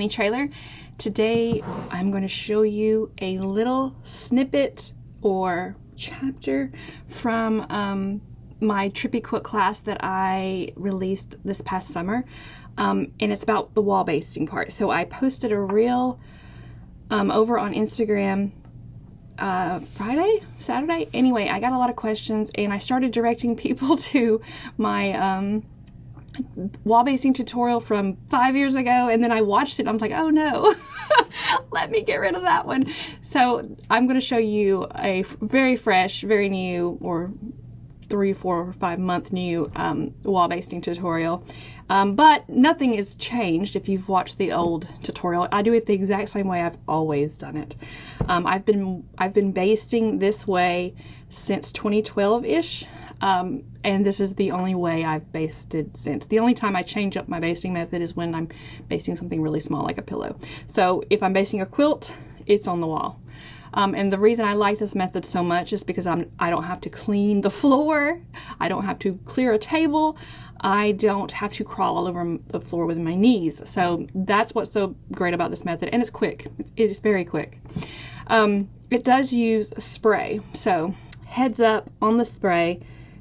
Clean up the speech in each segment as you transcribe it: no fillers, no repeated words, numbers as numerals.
Pony trailer. Today I'm going to show you a little snippet or chapter from my Trippy quilt class that I released this past summer, and it's about the wall basting part. So I posted a reel over on Instagram Saturday. Anyway, I got a lot of questions and I started directing people to my wall basting tutorial from 5 years ago, and then I watched it and I was like, oh no, let me get rid of that one. So I'm going to show you a very fresh, very new, or 3, 4, or 5 month new wall basting tutorial, but nothing has changed. If you've watched the old tutorial, I do it the exact same way I've always done it. I've been basting this way since 2012-ish, and this is the only way I've basted since. The only time I change up my basting method is when I'm basting something really small like a pillow. So if I'm basting a quilt, it's on the wall. And the reason I like this method so much is because I don't have to clean the floor, I don't have to clear a table, I don't have to crawl all over the floor with my knees. So that's what's so great about this method, and it's quick. It is very quick. It does use spray, so heads up on the spray.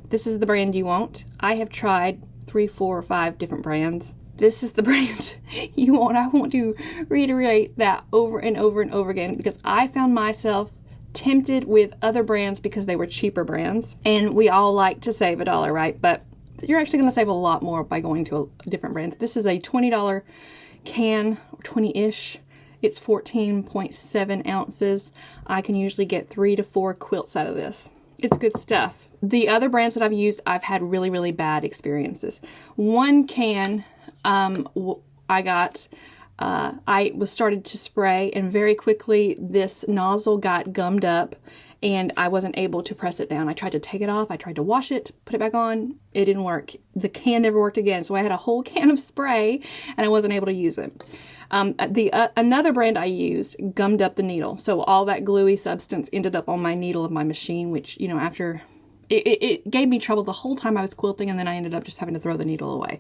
This is the brand you want. I have tried 3, 4, or 5 different brands. This is the brand you want. I want to reiterate that over and over and over again because I found myself tempted with other brands because they were cheaper brands. And we all like to save $1, right? But you're actually going to save a lot more by going to a different brand. This is a $20 can, or 20-ish. It's 14.7 ounces. I can usually get 3 to 4 quilts out of this. It's good stuff. The other brands that I've used, I've had really, really bad experiences. One can, I was started to spray, and very quickly this nozzle got gummed up and I wasn't able to press it down. I tried to take it off, I tried to wash it, put it back on, it didn't work. The can never worked again, so I had a whole can of spray and I wasn't able to use it. Another brand I used gummed up the needle, so all that gluey substance ended up on my needle of my machine, which, you know, after it gave me trouble the whole time I was quilting, and then I ended up just having to throw the needle away.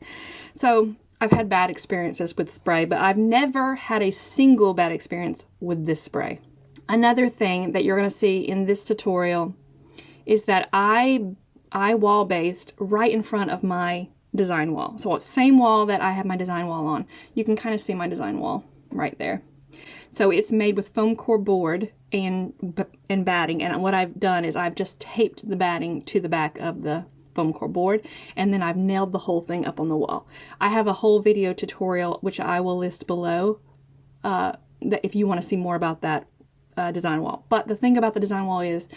So I've had bad experiences with spray, but I've never had a single bad experience with this spray. Another thing that you're going to see in this tutorial is that I wall based right in front of my design wall. So same wall that I have my design wall on. You can kind of see my design wall right there. So it's made with foam core board and batting, and what I've done is I've just taped the batting to the back of the foam core board, and then I've nailed the whole thing up on the wall. I have a whole video tutorial which I will list below that if you want to see more about that design wall. But the thing about the design wall is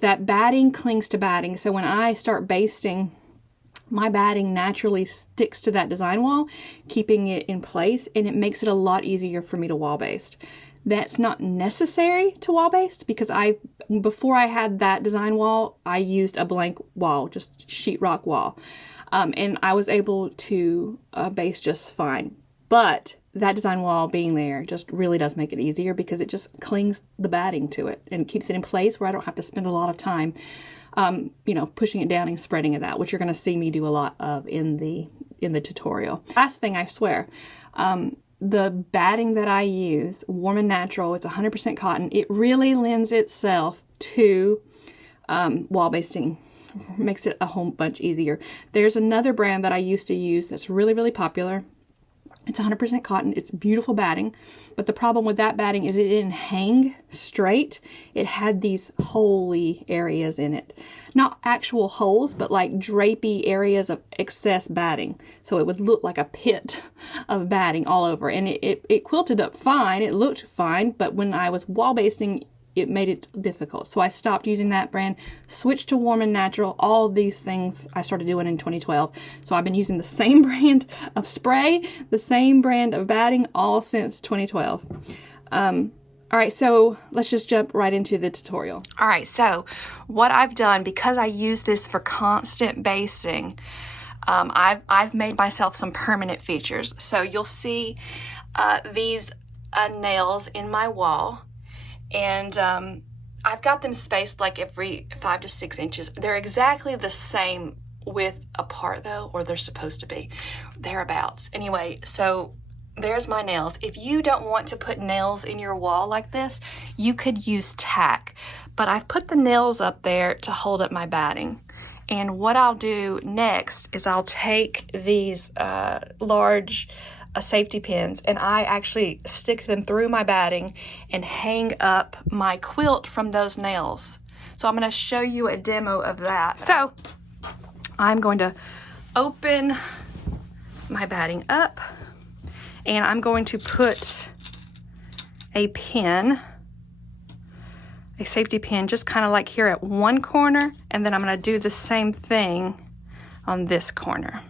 that batting clings to batting, so when I start basting, my batting naturally sticks to that design wall, keeping it in place, and it makes it a lot easier for me to wall baste. That's not necessary to wall baste because before I had that design wall, I used a blank wall, just sheetrock wall, and I was able to baste just fine. But that design wall being there just really does make it easier because it just clings the batting to it and keeps it in place where I don't have to spend a lot of time you know, pushing it down and spreading it out, which you're going to see me do a lot of in the tutorial. Last thing, I swear, the batting that I use, Warm and Natural, it's 100% cotton. It really lends itself to wall basting. Makes it a whole bunch easier. There's another brand that I used to use that's really, really popular. It's 100% cotton. It's beautiful batting, but the problem with that batting is it didn't hang straight. It had these holey areas in it. Not actual holes, but like drapey areas of excess batting. So it would look like a pit of batting all over, and it quilted up fine. It looked fine, but when I was wall basting, it made it difficult. So I stopped using that brand, switched to Warm and Natural. All of these things I started doing in 2012. So I've been using the same brand of spray, the same brand of batting, all since 2012. All right, so let's just jump right into the tutorial. All right, so what I've done, because I use this for constant basting, I've made myself some permanent features. So you'll see these nails in my wall. And I've got them spaced like every 5 to 6 inches. They're exactly the same width apart though, or they're supposed to be thereabouts. Anyway, so there's my nails. If you don't want to put nails in your wall like this, you could use tack. But I've put the nails up there to hold up my batting. And what I'll do next is I'll take these large safety pins and I actually stick them through my batting and hang up my quilt from those nails. So I'm going to show you a demo of that. So I'm going to open my batting up and I'm going to put a pin, a safety pin, just kind of like here at one corner, and then I'm going to do the same thing on this corner.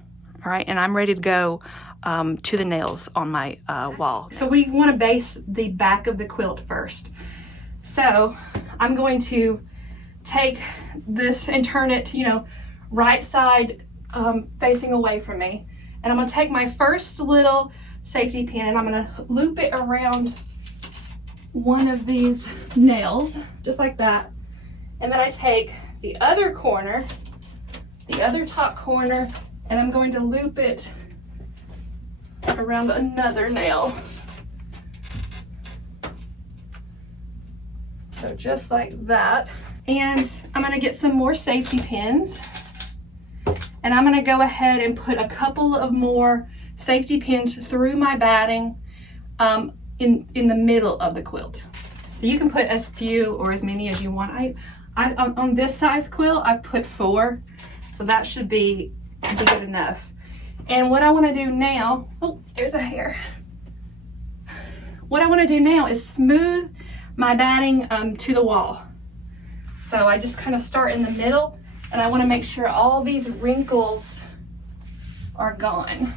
All right, and I'm ready to go to the nails on my wall. So we want to base the back of the quilt first. So I'm going to take this and turn it, you know, right side facing away from me. And I'm going to take my first little safety pin and I'm going to loop it around one of these nails, just like that. And then I take the other corner, the other top corner, and I'm going to loop it around another nail. So just like that. And I'm going to get some more safety pins. And I'm going to go ahead and put a couple of more safety pins through my batting in the middle of the quilt. So you can put as few or as many as you want. On this size quilt, I've put 4. So that should be good enough. And what I want to do now, oh, there's a hair. What I want to do now is smooth my batting to the wall. So I just kind of start in the middle and I want to make sure all these wrinkles are gone.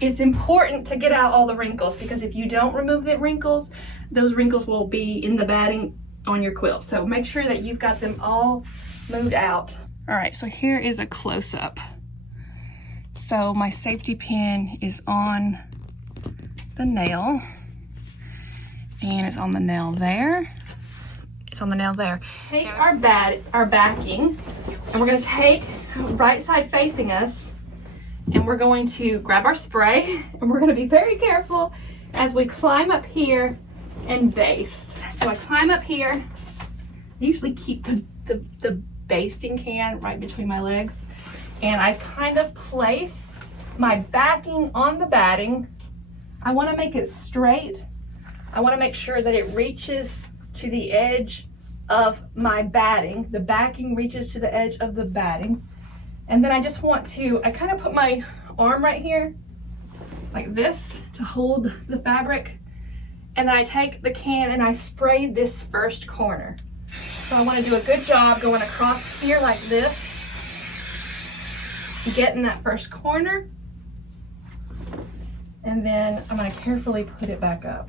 It's important to get out all the wrinkles because if you don't remove the wrinkles, those wrinkles will be in the batting on your quilt. So make sure that you've got them all moved out. All right, so here is a close-up. So my safety pin is on the nail and it's on the nail there. It's on the nail there. Take our backing and we're going to take right side facing us and we're going to grab our spray and we're going to be very careful as we climb up here and baste. So I climb up here. I usually keep the basting can right between my legs and I kind of place my backing on the batting. I want to make it straight. I want to make sure that it reaches to the edge of my batting. The backing reaches to the edge of the batting. And then I just want to, I kind of put my arm right here like this to hold the fabric. And then I take the can and I spray this first corner. So I want to do a good job going across here like this, getting that first corner. And then I'm going to carefully put it back up.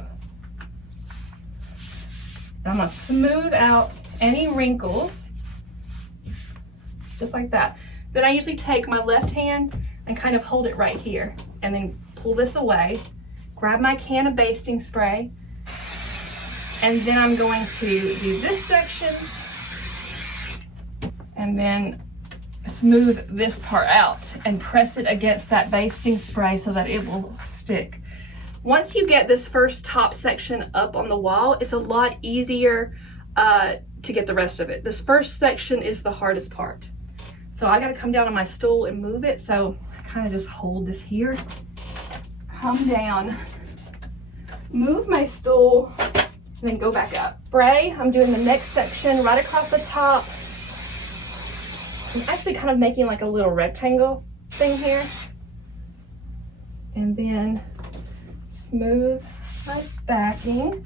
And I'm going to smooth out any wrinkles, just like that. Then I usually take my left hand and kind of hold it right here and then pull this away, grab my can of basting spray, and then I'm going to do this section and then smooth this part out and press it against that basting spray so that it will stick. Once you get this first top section up on the wall, it's a lot easier to get the rest of it. This first section is the hardest part. So I gotta come down on my stool and move it. So I kind of just hold this here, come down, move my stool, and then go back up. Spray, I'm doing the next section right across the top. I'm actually kind of making like a little rectangle thing here. And then smooth my backing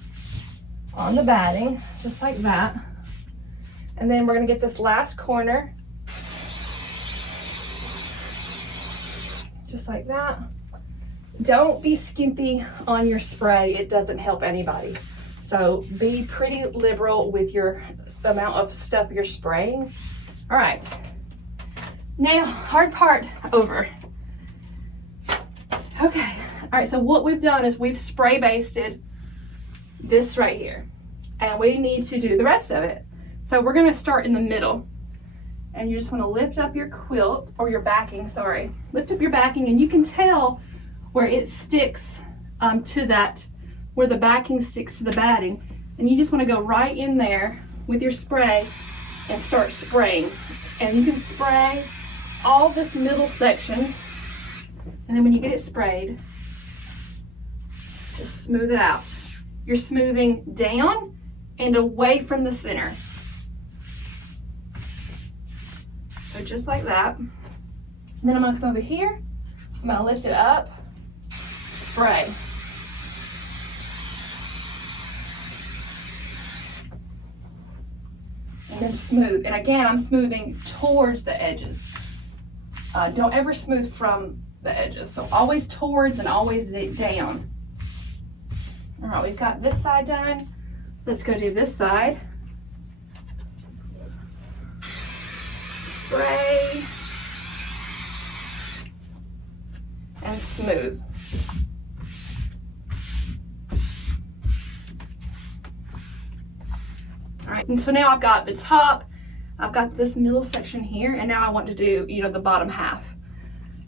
on the batting, just like that. And then we're gonna get this last corner, just like that. Don't be skimpy on your spray. It doesn't help anybody. So be pretty liberal with your amount of stuff you're spraying. All right, now hard part over. Okay, all right, so what we've done is we've spray basted this right here and we need to do the rest of it. So we're gonna start in the middle And you just want to lift up your quilt, or your backing, sorry. Lift up your backing, and you can tell where it sticks to that, where the backing sticks to the batting. And you just want to go right in there with your spray and start spraying. And you can spray all this middle section. And then when you get it sprayed, just smooth it out. You're smoothing down and away from the center. So just like that. And then I'm gonna come over here. I'm gonna lift it up, spray. And then smooth. And again, I'm smoothing towards the edges. Don't ever smooth from the edges. So always towards and always down. All right, we've got this side done. Let's go do this side. Spray. And smooth. All right, and so now I've got the top, I've got this middle section here, and now I want to do, the bottom half.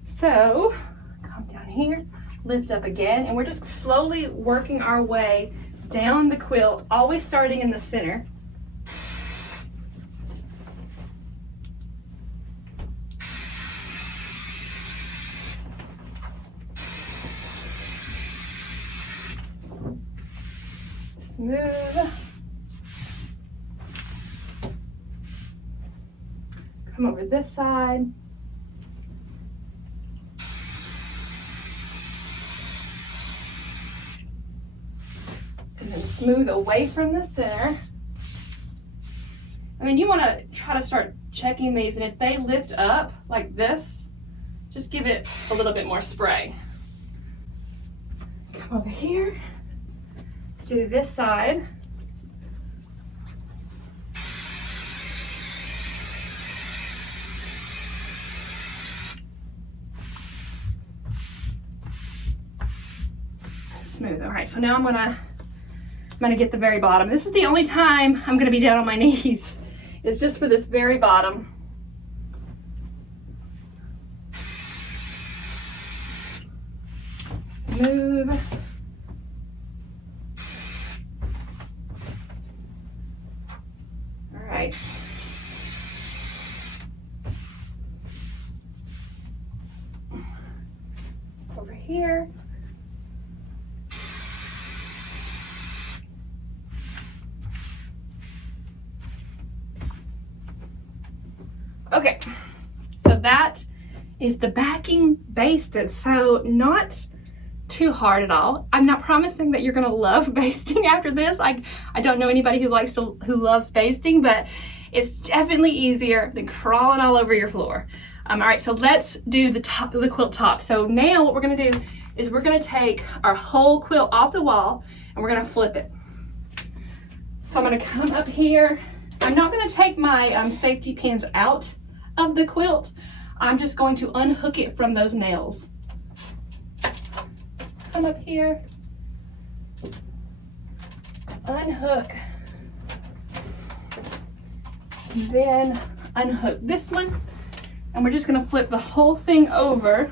So, come down here, lift up again, and we're just slowly working our way down the quilt, always starting in the center. Smooth. Come over this side. And then smooth away from the center. I mean, you want to try to start checking these, and if they lift up like this, just give it a little bit more spray. Come over here. Do this side. Smooth. All right, so now I'm gonna get the very bottom. This is the only time I'm gonna be down on my knees. It's just for this very bottom. Smooth. All right. Over here. Okay, so that is the backing basted. So not too hard at all. I'm not promising that you're gonna love basting after this. I don't know anybody who loves basting, but it's definitely easier than crawling all over your floor. All right, so let's do the quilt top. So now what we're gonna do is we're gonna take our whole quilt off the wall and we're gonna flip it. So I'm gonna come up here. I'm not gonna take my safety pins out of the quilt. I'm just going to unhook it from those nails. Come up here, unhook, then unhook this one, and we're just gonna flip the whole thing over.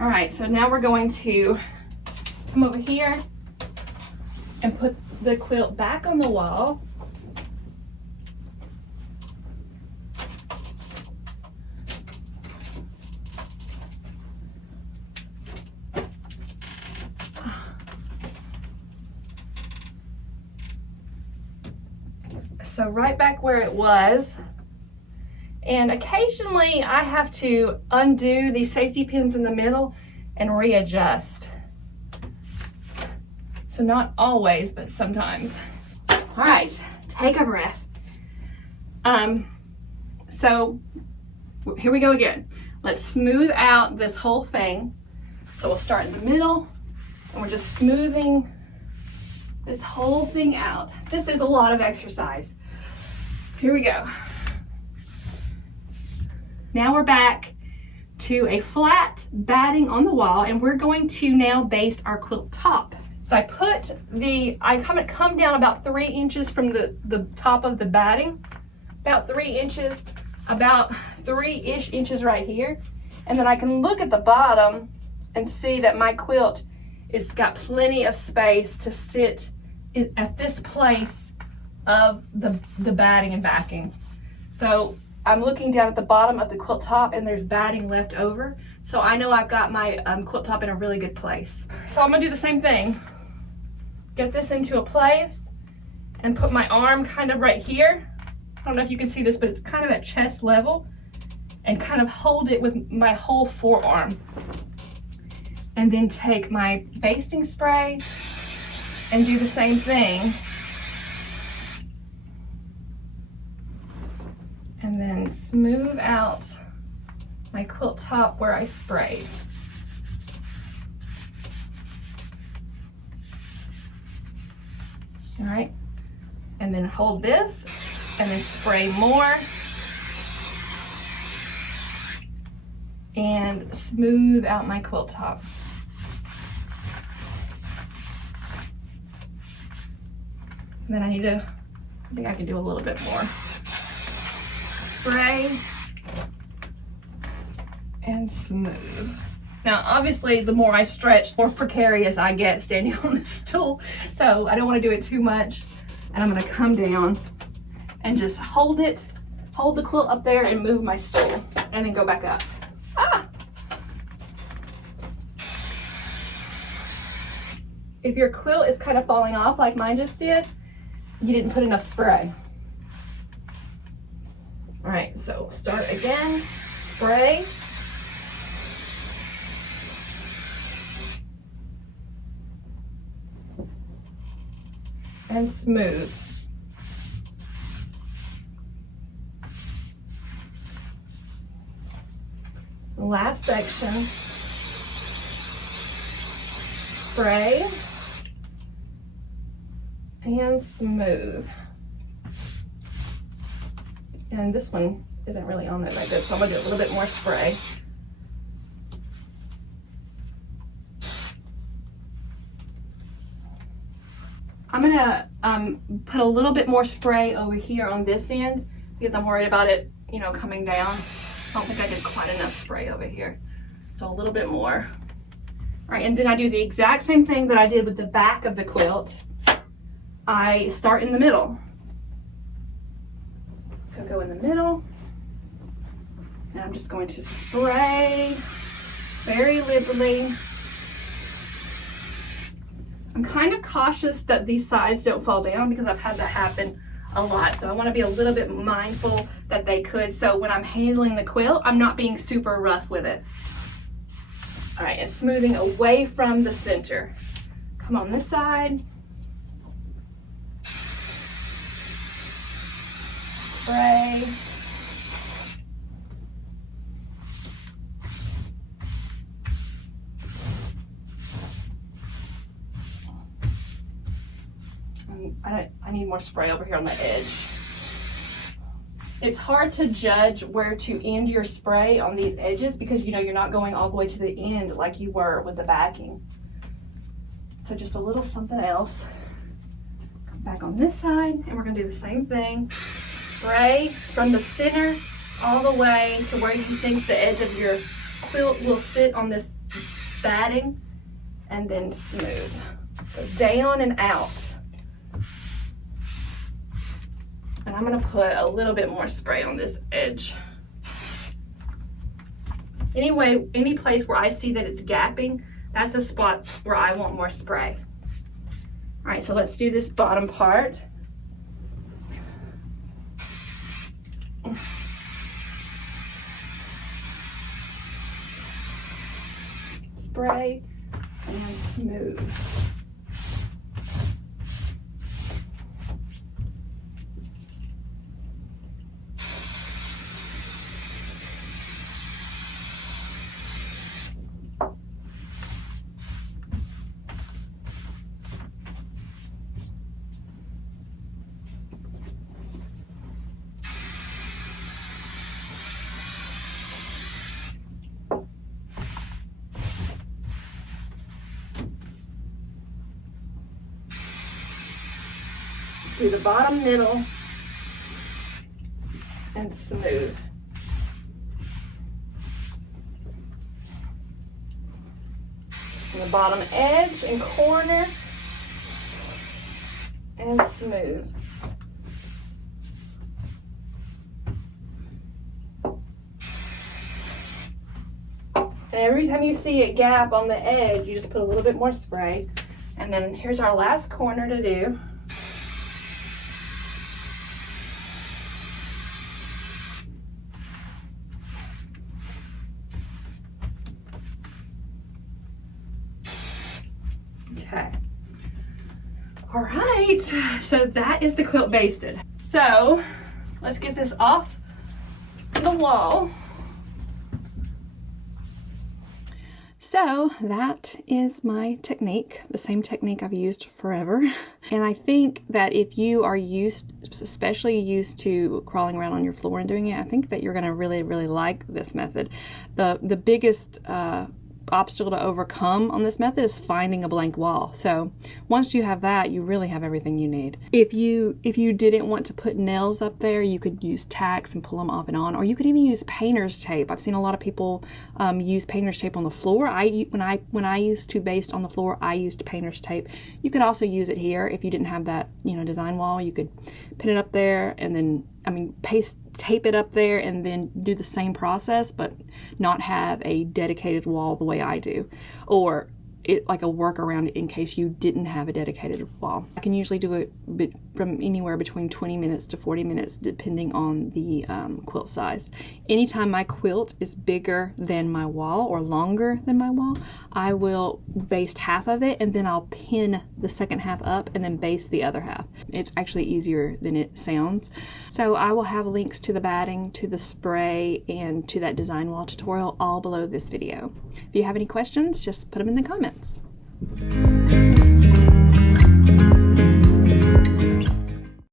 All right, so now we're going to come over here and put the quilt back on the wall. So right back where it was, and occasionally I have to undo these safety pins in the middle and readjust. So not always, but sometimes. All right, take a breath. So here we go again. Let's smooth out this whole thing. So we'll start in the middle, and we're just smoothing this whole thing out. This is a lot of exercise. Here we go. Now we're back to a flat batting on the wall, and we're going to now baste our quilt top. So I come down about 3 inches from the top of the batting, about 3 inches. about 3-ish inches right here. And then I can look at the bottom and see that my quilt is got plenty of space to sit at this place of the batting and backing. So I'm looking down at the bottom of the quilt top and there's batting left over. So I know I've got my quilt top in a really good place. So I'm gonna do the same thing. Get this into a place and put my arm kind of right here. I don't know if you can see this, but it's kind of at chest level, and kind of hold it with my whole forearm. And then take my basting spray and do the same thing. And then smooth out my quilt top where I sprayed. All right, and then hold this and then spray more and smooth out my quilt top. And then I think I can do a little bit more. Spray and smooth. Now, obviously, the more I stretch, the more precarious I get standing on this stool. So I don't want to do it too much. And I'm going to come down and just hold the quilt up there and move my stool and then go back up. Ah! If your quilt is kind of falling off like mine just did, you didn't put enough spray. All right, so start again, spray. And smooth. Last section, spray and smooth. And this one isn't really on there that good, so I'm gonna do a little bit more spray. I'm gonna put a little bit more spray over here on this end because I'm worried about it, coming down. I don't think I did quite enough spray over here. So a little bit more. All right, and then I do the exact same thing that I did with the back of the quilt. I start in the middle. So go in the middle, and I'm just going to spray very liberally. I'm kind of cautious that these sides don't fall down because I've had that happen a lot. So I want to be a little bit mindful that they could. So when I'm handling the quilt, I'm not being super rough with it. All right, and smoothing away from the center. Come on this side. Spray. I need more spray over here on the edge. It's hard to judge where to end your spray on these edges because you're not going all the way to the end like you were with the backing. So just a little something else. Come back on this side and we're gonna do the same thing. Spray from the center all the way to where you think the edge of your quilt will sit on this batting, and then smooth. So down and out. And I'm gonna put a little bit more spray on this edge. Anyway, any place where I see that it's gapping, that's a spot where I want more spray. All right, so let's do this bottom part. Spray and smooth. Do the bottom middle and smooth. On the bottom edge and corner and smooth. And every time you see a gap on the edge, you just put a little bit more spray. And then here's our last corner to do. Okay. All right, so that is the quilt basted. So let's get this off the wall. So that is my technique, the same technique I've used forever. And I think that if you are especially used to crawling around on your floor and doing it, I think that you're gonna really, really like this method. The biggest obstacle to overcome on this method is finding a blank wall. So once you have that, you really have everything you need. If you didn't want to put nails up there, you could use tacks and pull them off and on, or you could even use painter's tape. I've seen a lot of people use painter's tape on the floor. When I used to baste on the floor, I used painter's tape. You could also use it here if you didn't have that, design wall. You could pin it up there and then tape it up there and then do the same process, but not have a dedicated wall the way I do, or it like a workaround in case you didn't have a dedicated wall. I can usually do it from anywhere between 20 minutes to 40 minutes depending on the quilt size. Anytime my quilt is bigger than my wall or longer than my wall, I will baste half of it and then I'll pin the second half up and then baste the other half. It's actually easier than it sounds. So I will have links to the batting, to the spray, and to that design wall tutorial all below this video. If you have any questions, just put them in the comments.